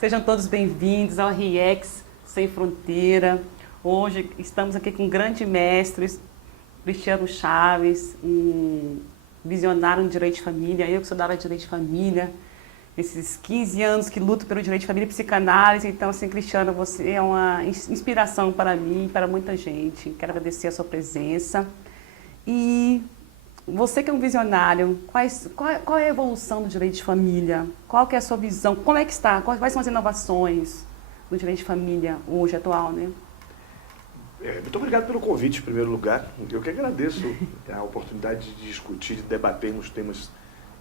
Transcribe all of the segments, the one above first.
Sejam todos bem-vindos ao RIEX Sem Fronteira. Hoje estamos aqui com um grande mestre, Cristiano Chaves, um visionário no direito de família. Eu que sou da área de direito de família, esses 15 anos que luto pelo direito de família e psicanálise. Então, assim, Cristiano, você é uma inspiração para mim e para muita gente. Quero agradecer a sua presença. E você que é um visionário, qual é a evolução do direito de família? Qual que é a sua visão? Como é que está? Quais são as inovações do direito de família hoje, atual, né? Muito obrigado pelo convite, em primeiro lugar. Eu que agradeço a oportunidade de discutir, de debatermos temas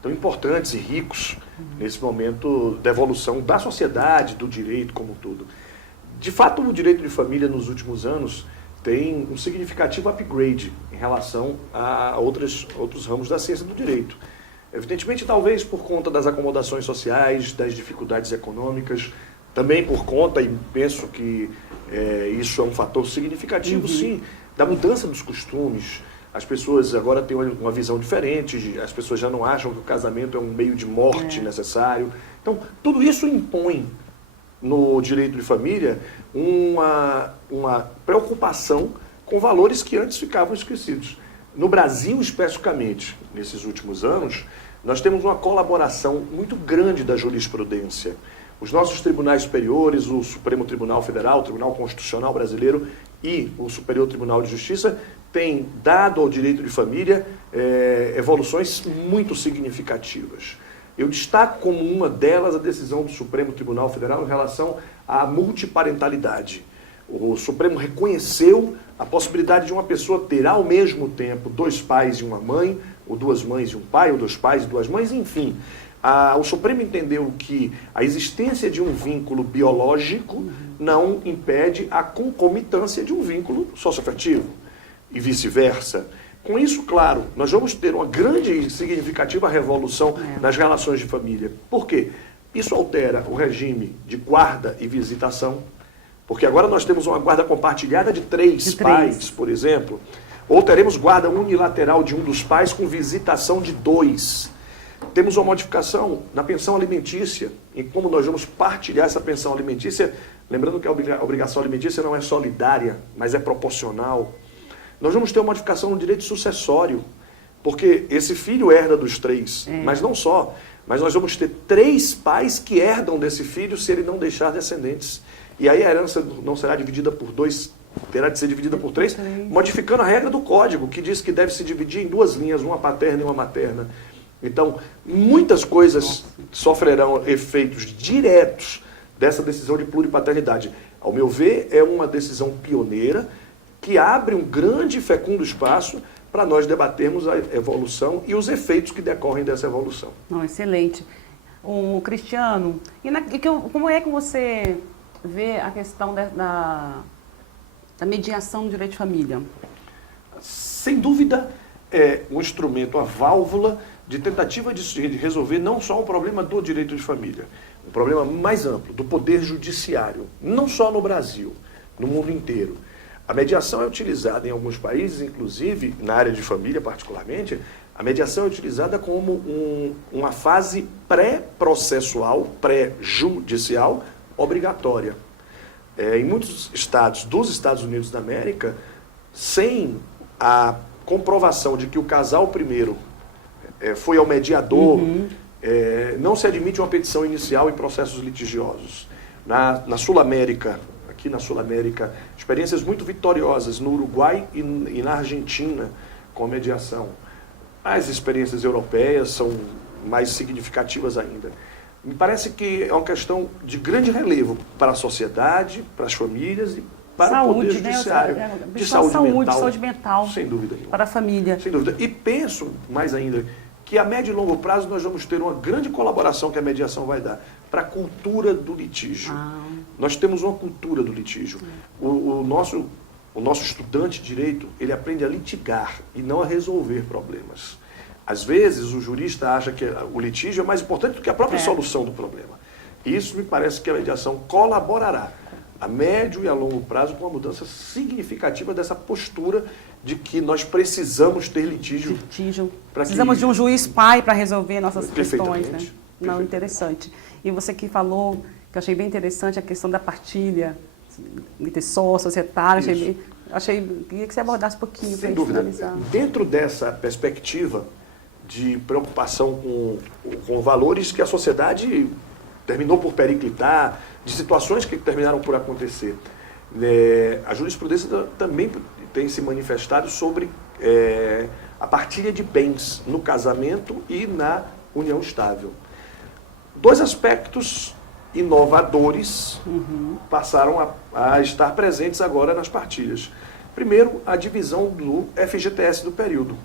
tão importantes e ricos nesse momento da evolução da sociedade, do direito como um todo. De fato, o direito de família nos últimos anos tem um significativo upgrade em relação a outros ramos da ciência do direito. Evidentemente, talvez por conta das acomodações sociais, das dificuldades econômicas, também por conta, e penso que isso é um fator significativo, sim, da mudança dos costumes. As pessoas agora têm uma visão diferente, as pessoas já não acham que o casamento é um meio de morte necessário. Então, tudo isso impõe no direito de família uma preocupação com valores que antes ficavam esquecidos. No Brasil, especificamente, nesses últimos anos, nós temos uma colaboração muito grande da jurisprudência. Os nossos tribunais superiores, o Supremo Tribunal Federal, o Tribunal Constitucional Brasileiro e o Superior Tribunal de Justiça têm dado ao direito de família evoluções muito significativas. Eu destaco como uma delas a decisão do Supremo Tribunal Federal em relação à multiparentalidade. O Supremo reconheceu a possibilidade de uma pessoa ter ao mesmo tempo dois pais e uma mãe, ou duas mães e um pai, ou dois pais e duas mães, enfim. O Supremo entendeu que a existência de um vínculo biológico não impede a concomitância de um vínculo socioafetivo e vice-versa. Com isso, claro, nós vamos ter uma grande e significativa revolução nas relações de família. Por quê? Isso altera o regime de guarda e visitação, porque agora nós temos uma guarda compartilhada de três pais, por exemplo, ou teremos guarda unilateral de um dos pais com visitação de dois. Temos uma modificação na pensão alimentícia, em como nós vamos partilhar essa pensão alimentícia, lembrando que a obrigação alimentícia não é solidária, mas é proporcional. Nós vamos ter uma modificação no direito sucessório, porque esse filho herda dos três, mas não só, mas nós vamos ter três pais que herdam desse filho se ele não deixar descendentes. E aí a herança não será dividida por dois, terá de ser dividida por três, modificando a regra do código, que diz que deve se dividir em duas linhas, uma paterna e uma materna. Então, muitas coisas sofrerão efeitos diretos dessa decisão de pluripaternidade. Ao meu ver, é uma decisão pioneira, que abre um grande e fecundo espaço para nós debatermos a evolução e os efeitos que decorrem dessa evolução. Não, excelente. O Cristiano, como é que você vê a questão da mediação do direito de família? Sem dúvida, é um instrumento, a válvula de tentativa de resolver não só um problema do direito de família, um problema mais amplo, do poder judiciário, não só no Brasil, no mundo inteiro. A mediação é utilizada em alguns países, inclusive na área de família particularmente, a mediação é utilizada como uma fase pré-processual, pré-judicial, obrigatória. Em muitos estados dos Estados Unidos da América, sem a comprovação de que o casal primeiro foi ao mediador, não se admite uma petição inicial em processos litigiosos. Na Sul-América, aqui na Sul-América, experiências muito vitoriosas no Uruguai e na Argentina com a mediação. As experiências europeias são mais significativas ainda. Me parece que é uma questão de grande relevo para a sociedade, para as famílias e para o Poder Judiciário. De saúde mental. Sem dúvida nenhuma. Para a família. Sem dúvida. E penso, mais ainda, que a médio e longo prazo nós vamos ter uma grande colaboração que a mediação vai dar para a cultura do litígio. Nós temos uma cultura do litígio. O nosso estudante de direito, ele aprende a litigar e não a resolver problemas. Às vezes, o jurista acha que o litígio é mais importante do que a própria solução do problema. Isso me parece que a mediação colaborará a médio e a longo prazo com uma mudança significativa dessa postura de que nós precisamos ter litígio. Precisamos de um juiz pai para resolver nossas questões, né? Não, interessante. E você que falou que eu achei bem interessante, a questão da partilha, entre sócio, societário, queria que você abordasse um pouquinho para Sem dúvida. finalizar. Dentro dessa perspectiva de preocupação com valores que a sociedade terminou por periclitar, de situações que terminaram por acontecer, a jurisprudência também tem se manifestado sobre a partilha de bens no casamento e na união estável. Dois aspectos inovadores passaram a estar presentes agora nas partilhas. Primeiro, a divisão do FGTS do período.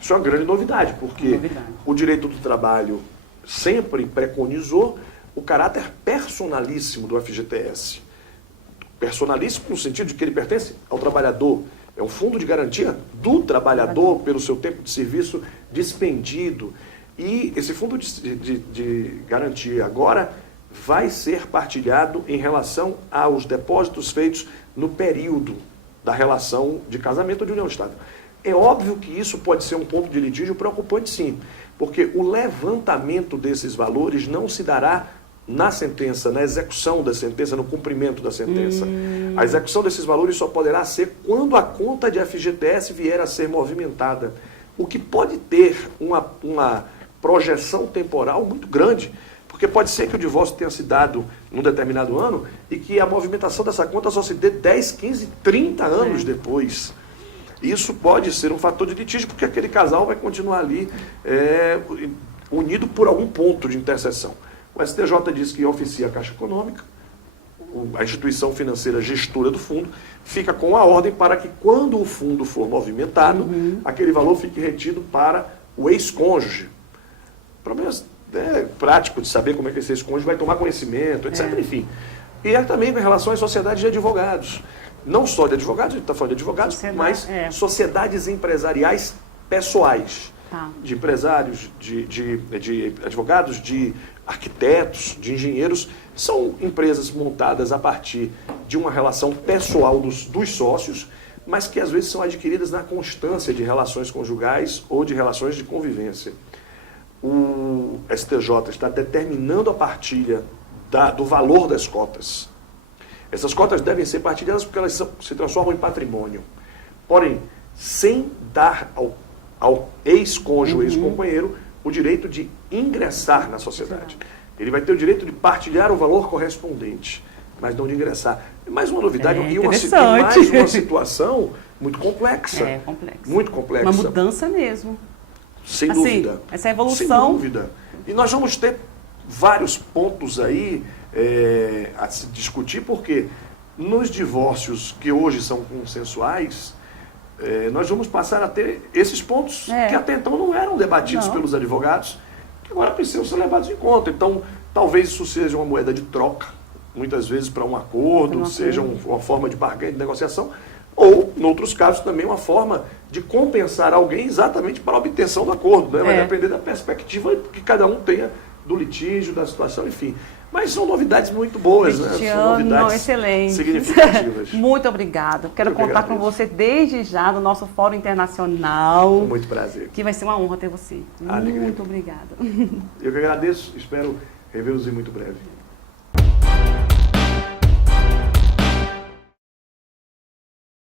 Isso é uma grande novidade, porque o direito do trabalho sempre preconizou o caráter personalíssimo do FGTS. Personalíssimo no sentido de que ele pertence ao trabalhador. É um fundo de garantia do trabalhador pelo seu tempo de serviço despendido. E esse fundo de garantia agora vai ser partilhado em relação aos depósitos feitos no período da relação de casamento ou de união estável. É óbvio que isso pode ser um ponto de litígio preocupante, sim, porque o levantamento desses valores não se dará na sentença, na execução da sentença, no cumprimento da sentença. A execução desses valores só poderá ser quando a conta de FGTS vier a ser movimentada, o que pode ter uma projeção temporal muito grande, porque pode ser que o divórcio tenha se dado num determinado ano e que a movimentação dessa conta só se dê 10, 15, 30 anos depois. Isso pode ser um fator de litígio, porque aquele casal vai continuar ali unido por algum ponto de interseção. O STJ diz que oficia a Caixa Econômica, a instituição financeira gestora do fundo, fica com a ordem para que, quando o fundo for movimentado, aquele valor fique retido para o ex-cônjuge. Problemas práticos de saber como é que esse ex-cônjuge vai tomar conhecimento, etc. Enfim. E também com relação às sociedades de advogados. Não só de advogados, a gente está falando de advogados, mas sociedades empresariais pessoais. De empresários, de advogados, de arquitetos, de engenheiros. São empresas montadas a partir de uma relação pessoal dos sócios, mas que às vezes são adquiridas na constância de relações conjugais ou de relações de convivência. O STJ está determinando a partilha do valor das cotas. Essas cotas devem ser partilhadas porque elas se transformam em patrimônio. Porém, sem dar ao ex-cônjuge, ex-companheiro, o direito de ingressar na sociedade. Ele vai ter o direito de partilhar o valor correspondente, mas não de ingressar. Mais uma novidade e mais uma situação muito complexa. Muito complexa. Uma mudança mesmo. Sem dúvida. Essa evolução. Sem dúvida. E nós vamos ter vários pontos aí a se discutir, porque nos divórcios que hoje são consensuais, nós vamos passar a ter esses pontos que até então não eram debatidos pelos advogados, que agora precisam ser levados em conta. Então, talvez isso seja uma moeda de troca, muitas vezes para um acordo, seja uma forma de barganha, de negociação, ou, em outros casos, também uma forma de compensar alguém exatamente para a obtenção do acordo. Vai depender da perspectiva que cada um tenha do litígio, da situação, enfim. Mas são novidades muito boas, né? São novidades significativas. Muito obrigada. Quero contar com você desde já no nosso Fórum Internacional. Com muito prazer. Que vai ser uma honra ter você. Muito obrigada. Eu que agradeço. Espero revê-los em muito breve.